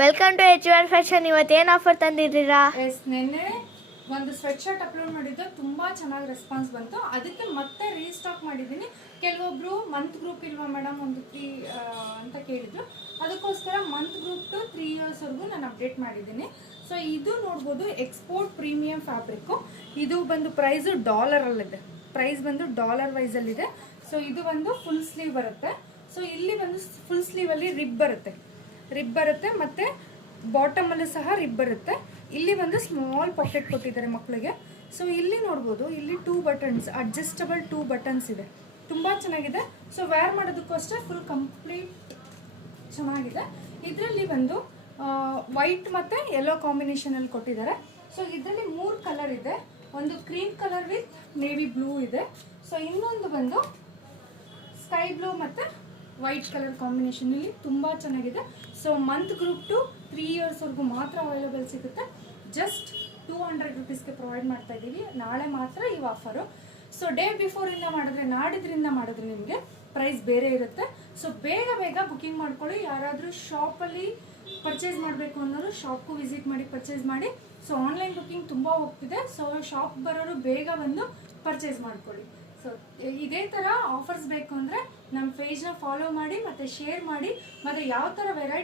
Welcome to HUR fashion. ಇವತ್ತೇನು offer ತಂದಿದ್ದೀರಾ? Yes, ನಿನ್ನೆ ಒಂದು ಸ್ವೆಟ್ ಶರ್ಟ್ ಅಪ್ಲೋಡ್ ಮಾಡಿದ್ದು ತುಂಬ ಚೆನ್ನಾಗಿ ರೆಸ್ಪಾನ್ಸ್ ಬಂತು. ಅದಕ್ಕೆ ಮತ್ತೆ ರೀಸ್ಟಾಕ್ ಮಾಡಿದ್ದೀನಿ. ಕೆಲವೊಬ್ರು ಮಂತ್ ಗ್ರೂಪ್ ಇಲ್ವಾ ಮೇಡಮ್ ಒಂದು 3 ಅಂತ ಕೇಳಿದ್ರು. ಅದಕ್ಕೋಸ್ಕರ ಮಂತ್ ಗ್ರೂಪ್ ಟು 3 ಇಯರ್ಸ್ವರೆಗೂ ನಾನು ಅಪ್ಡೇಟ್ ಮಾಡಿದ್ದೀನಿ. ಸೊ ಇದು ನೋಡ್ಬೋದು, ಎಕ್ಸ್ಪೋರ್ಟ್ ಪ್ರೀಮಿಯಂ ಫ್ಯಾಬ್ರಿಕ್ಕು. ಇದು ಬಂದು ಪ್ರೈಸು ಡಾಲರಲ್ಲಿದೆ. ಪ್ರೈಸ್ ಬಂದು ಡಾಲರ್ ವೈಸಲ್ಲಿದೆ. ಸೊ ಇದು ಒಂದು ಫುಲ್ ಸ್ಲೀವ್ ಬರುತ್ತೆ. ಸೊ ಇಲ್ಲಿ ಬಂದು ಫುಲ್ ಸ್ಲೀವಲ್ಲಿ ರಿಬ್ ಬರುತ್ತೆ ಮತ್ತು ಬಾಟಮಲ್ಲೂ ಸಹ ರಿಬ್ ಬರುತ್ತೆ. ಇಲ್ಲಿ ಒಂದು ಸ್ಮಾಲ್ ಪಾಕೆಟ್ ಕೊಟ್ಟಿದ್ದಾರೆ ಮಕ್ಕಳಿಗೆ. ಸೊ ಇಲ್ಲಿ ನೋಡ್ಬೋದು, ಇಲ್ಲಿ 2 ಬಟನ್ಸ್, ಅಡ್ಜಸ್ಟಬಲ್ 2 ಬಟನ್ಸ್ ಇದೆ. ತುಂಬ ಚೆನ್ನಾಗಿದೆ. ಸೊ ವೇರ್ ಮಾಡೋದಕ್ಕೂ ಅಷ್ಟೇ ಫುಲ್ ಕಂಪ್ಲೀಟ್ ಚೆನ್ನಾಗಿದೆ. ಇದರಲ್ಲಿ ಒಂದು ವೈಟ್ ಮತ್ತು ಯೆಲ್ಲೋ ಕಾಂಬಿನೇಷನಲ್ಲಿ ಕೊಟ್ಟಿದ್ದಾರೆ. ಸೊ ಇದರಲ್ಲಿ 3 ಕಲರ್ ಇದೆ. ಒಂದು cream colour with navy blue ಇದೆ. ಸೊ ಇನ್ನೊಂದು ಬಂದು ಸ್ಕೈ ಬ್ಲೂ ಮತ್ತು ವೈಟ್ ಕಲರ್ ಕಾಂಬಿನೇಷನಲ್ಲಿ ತುಂಬ ಚೆನ್ನಾಗಿದೆ. ಸೊ ಮಂತ್ ಗ್ರೂಪ್ ಟು 3 ಇಯರ್ಸ್ವರೆಗೂ ಮಾತ್ರ ಅವೈಲೇಬಲ್ ಸಿಗುತ್ತೆ. ಜಸ್ಟ್ 200 ರುಪೀಸ್ಗೆ ಪ್ರೊವೈಡ್ ಮಾಡ್ತಾ ಇದ್ದೀವಿ. ನಾಳೆ ಮಾತ್ರ ಈ ಆಫರು. ಸೊ ಡೇ ಬಿಫೋರಿಂದ ಮಾಡಿದ್ರೆ, ನಾಡಿದ್ರಿಂದ ಮಾಡಿದ್ರೆ ನಿಮಗೆ ಪ್ರೈಸ್ ಬೇರೆ ಇರುತ್ತೆ. ಸೊ ಬೇಗ ಬುಕಿಂಗ್ ಮಾಡ್ಕೊಳ್ಳಿ. ಯಾರಾದರೂ ಶಾಪಲ್ಲಿ ಪರ್ಚೇಸ್ ಮಾಡಬೇಕು ಅನ್ನೋರು ಶಾಪ್ಗೂ ವಿಸಿಟ್ ಮಾಡಿ ಪರ್ಚೇಸ್ ಮಾಡಿ. ಸೊ ಆನ್ಲೈನ್ ಬುಕಿಂಗ್ ತುಂಬ ಹೋಗ್ತಿದೆ. ಸೊ ಶಾಪ್ ಬರೋರು ಬೇಗ ಬಂದು ಪರ್ಚೇಸ್ ಮಾಡ್ಕೊಳ್ಳಿ. ಸೊ ಇದೇ ಥರ ಆಫರ್ಸ್ ಬೇಕು ಅಂದರೆ ನಮ್ಮ ಪೇಜ್ನ ಫಾಲೋ ಮಾಡಿ ಮತ್ತು ಶೇರ್ ಮಾಡಿ. ಮತ್ತು ಯಾವ ಥರ ವೆರೈಟಿ